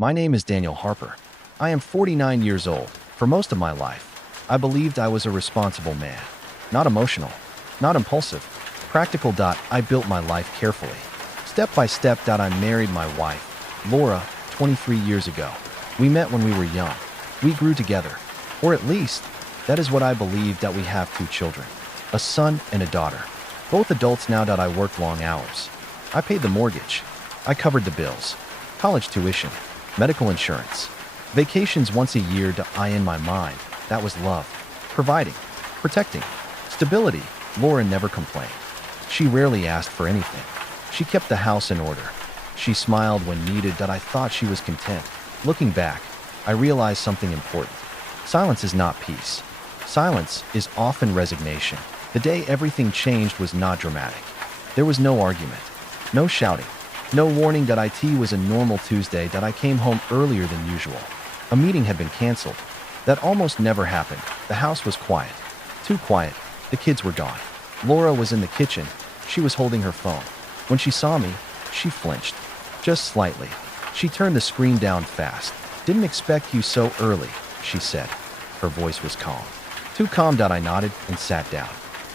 My name is Daniel Harper. I am 49 years old. For most of my life, I believed I was a responsible man. Not emotional, not impulsive, practical. I built my life carefully. Step by step. I married my wife, Laura, 23 years ago. We met when we were young. We grew together. Or at least, that is what I believed. That we have 2 children, a son and a daughter. Both adults now. I worked long hours. I paid the mortgage. I covered the bills, college tuition, medical insurance, vacations once a year. In my mind, that was love, providing, protecting, stability. Laura never complained. She rarely asked for anything. She kept the house in order. She smiled when needed. I thought she was content. Looking back, I realized something important. Silence is not peace. Silence is often resignation. The day everything changed was not dramatic. There was no argument, no shouting, no warning. It was a normal Tuesday. I came home earlier than usual. A meeting had been canceled. That almost never happened. The house was quiet. Too quiet. The kids were gone. Laura was in the kitchen. She was holding her phone. When she saw me, she flinched. Just slightly. She turned the screen down fast. "Didn't expect you so early," she said. Her voice was calm. Too calm. I nodded and sat down.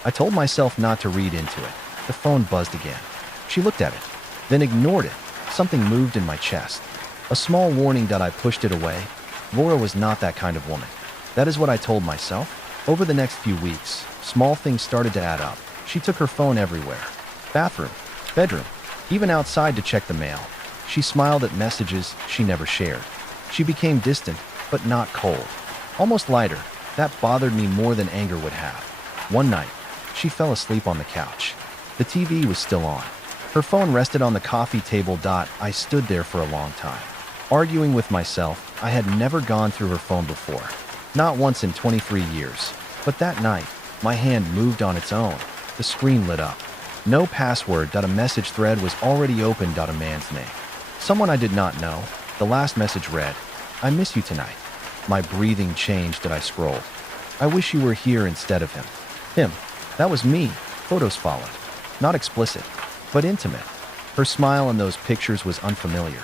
I told myself not to read into it. The phone buzzed again. She looked at it, then ignored it. Something moved in my chest. A small warning. I pushed it away. Laura was not that kind of woman. That is what I told myself. Over the next few weeks, small things started to add up. She took her phone everywhere. Bathroom, bedroom, even outside to check the mail. She smiled at messages she never shared. She became distant, but not cold. Almost lighter. That bothered me more than anger would have. One night, she fell asleep on the couch. The TV was still on. Her phone rested on the coffee table. I stood there for a long time, arguing with myself. I had never gone through her phone before. Not once in 23 years. But that night, my hand moved on its own. The screen lit up. No password. A message thread was already opened. A man's name. Someone I did not know. The last message read, "I miss you tonight." My breathing changed. I scrolled. "I wish you were here instead of him." Him. That was me. Photos followed. Not explicit, but intimate. Her smile in those pictures was unfamiliar.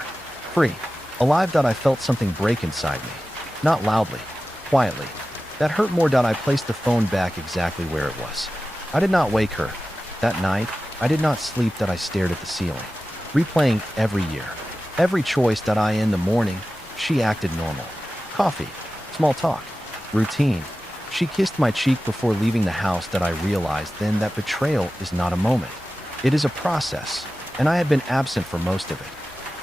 Free. Alive. I felt something break inside me. Not loudly. Quietly. That hurt more. I placed the phone back exactly where it was. I did not wake her. That night, I did not sleep. I stared at the ceiling, replaying every year. Every choice. In the morning, she acted normal. Coffee. Small talk. Routine. She kissed my cheek before leaving the house. I realized then that betrayal is not a moment. It is a process, and I had been absent for most of it.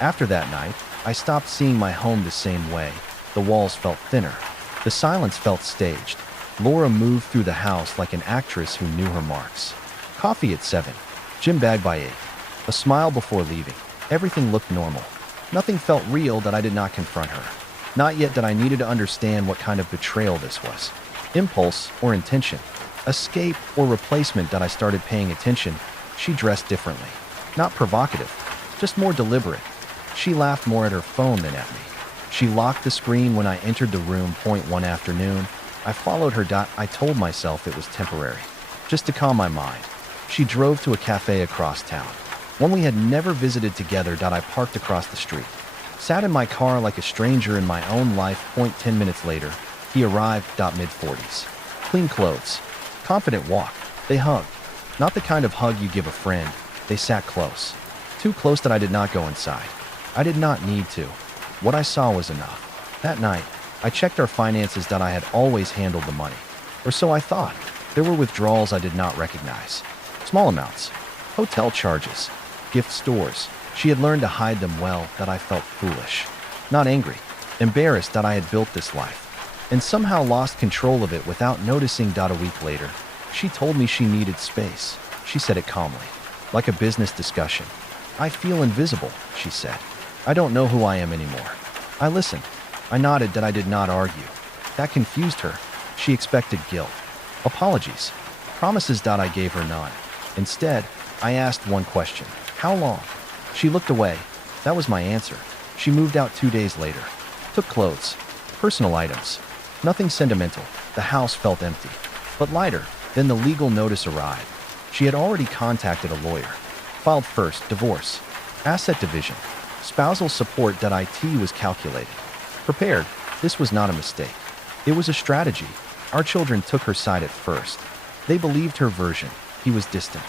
After that night, I stopped seeing my home the same way. The walls felt thinner. The silence felt staged. Laura moved through the house like an actress who knew her marks. Coffee at 7. Gym bag by 8. A smile before leaving. Everything looked normal. Nothing felt real. I did not confront her. Not yet. I needed to understand what kind of betrayal this was. Impulse or intention. Escape or replacement. I started paying attention. She dressed differently. Not provocative, just more deliberate. She laughed more at her phone than at me. She locked the screen when I entered the room. One afternoon, I followed her. I told myself it was temporary, just to calm my mind. She drove to a cafe across town, one we had never visited together. I parked across the street, sat in my car like a stranger in my own life. 10 minutes later, he arrived. Mid-40s, clean clothes, confident walk. They hugged. Not the kind of hug you give a friend. They sat close. Too close. I did not go inside. I did not need to. What I saw was enough. That night, I checked our finances. I had always handled the money. Or so I thought. There were withdrawals I did not recognize. Small amounts. Hotel charges. Gift stores. She had learned to hide them well. I felt foolish. Not angry. Embarrassed. I had built this life. And somehow lost control of it without noticing. A week later, she told me she needed space. She said it calmly, like a business discussion. "I feel invisible," she said. "I don't know who I am anymore." I listened. I nodded. I did not argue. That confused her. She expected guilt, apologies, promises. I gave her none. Instead, I asked one question. "How long?" She looked away. That was my answer. She moved out 2 days later. Took clothes, personal items. Nothing sentimental. The house felt empty, but lighter. Then the legal notice arrived. She had already contacted a lawyer. Filed first, divorce, asset division, Spousal support. It was calculated. Prepared. This was not a mistake. It was a strategy. Our children took her side at first. They believed her version. He was distant.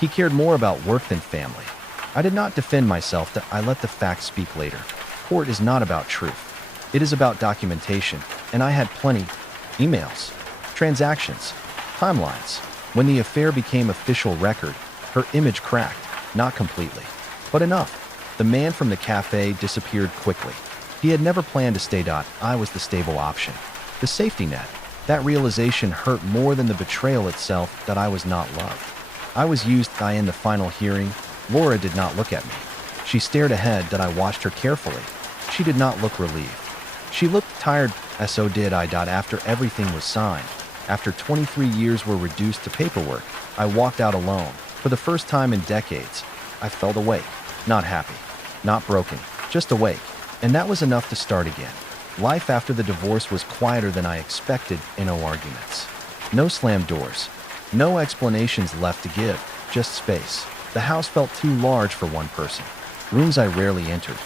He cared more about work than family. I did not defend myself. I let the facts speak later. Court is not about truth. It is about documentation, and I had plenty. Emails, transactions, timelines. When the affair became official record, her image cracked, not completely, but enough. The man from the cafe disappeared quickly. He had never planned to stay. I was the stable option, the safety net. That realization hurt more than the betrayal itself. That I was not loved. I was used. In the final hearing, Laura did not look at me. She stared ahead. I watched her carefully. She did not look relieved. She looked tired. So did I. After everything was signed, after 23 years were reduced to paperwork, I walked out alone. For the first time in decades, I felt awake. Not happy, not broken, just awake. And that was enough to start again. Life after the divorce was quieter than I expected. No arguments. No slammed doors. No explanations left to give, just space. The house felt too large for one person. Rooms I rarely entered.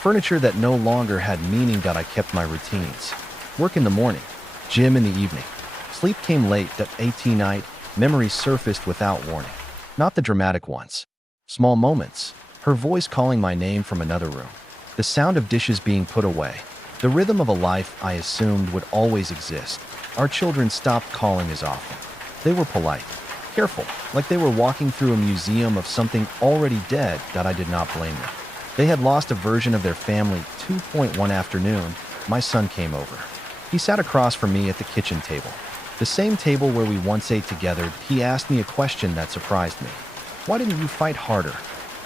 Furniture that no longer had meaning. I kept my routines. Work in the morning, gym in the evening. Sleep came late. 18 night, memories surfaced without warning. Not the dramatic ones. Small moments. Her voice calling my name from another room. The sound of dishes being put away. The rhythm of a life I assumed would always exist. Our children stopped calling as often. They were polite, careful, like they were walking through a museum of something already dead. I did not blame them. They had lost a version of their family. 2.1 afternoon, my son came over. He sat across from me at the kitchen table. The same table where we once ate together. He asked me a question that surprised me. Why didn't you fight harder?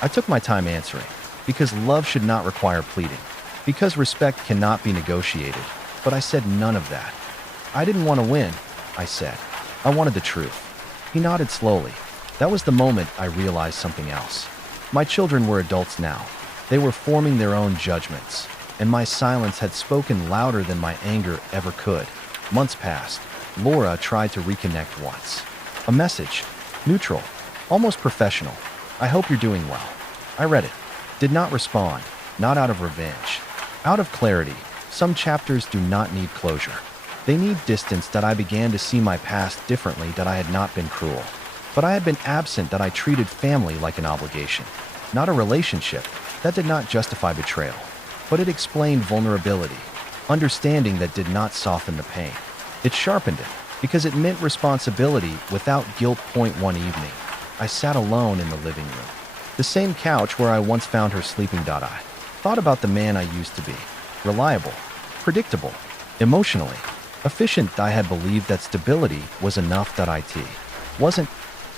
I took my time answering. Because love should not require pleading. Because respect cannot be negotiated. But I said none of that. I didn't want to win, I said. I wanted the truth. He nodded slowly. That was the moment I realized something else. My children were adults now. They were forming their own judgments, and my silence had spoken louder than my anger ever could. Months passed. Laura tried to reconnect once. A message. Neutral. Almost professional. I hope you're doing well. I read it. Did not respond. Not out of revenge. Out of clarity. Some chapters do not need closure. They need distance. I began to see my past differently. I had not been cruel. But I had been absent. I treated family like an obligation. Not a relationship. That did not justify betrayal. But it explained vulnerability. Understanding that did not soften the pain. It sharpened it, because it meant responsibility without guilt. One evening, I sat alone in the living room. The same couch where I once found her sleeping. I thought about the man I used to be. Reliable, predictable, emotionally efficient. I had believed that stability was enough. It wasn't.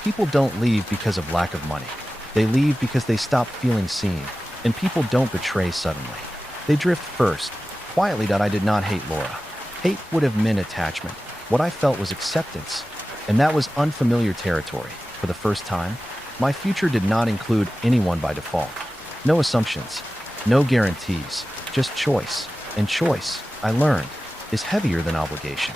People don't leave because of lack of money. They leave because they stop feeling seen. And people don't betray suddenly. They drift first, quietly. I did not hate Laura. Hate would have meant attachment. What I felt was acceptance. And that was unfamiliar territory. For the first time, my future did not include anyone by default. No assumptions, no guarantees, just choice. And choice, I learned, is heavier than obligation.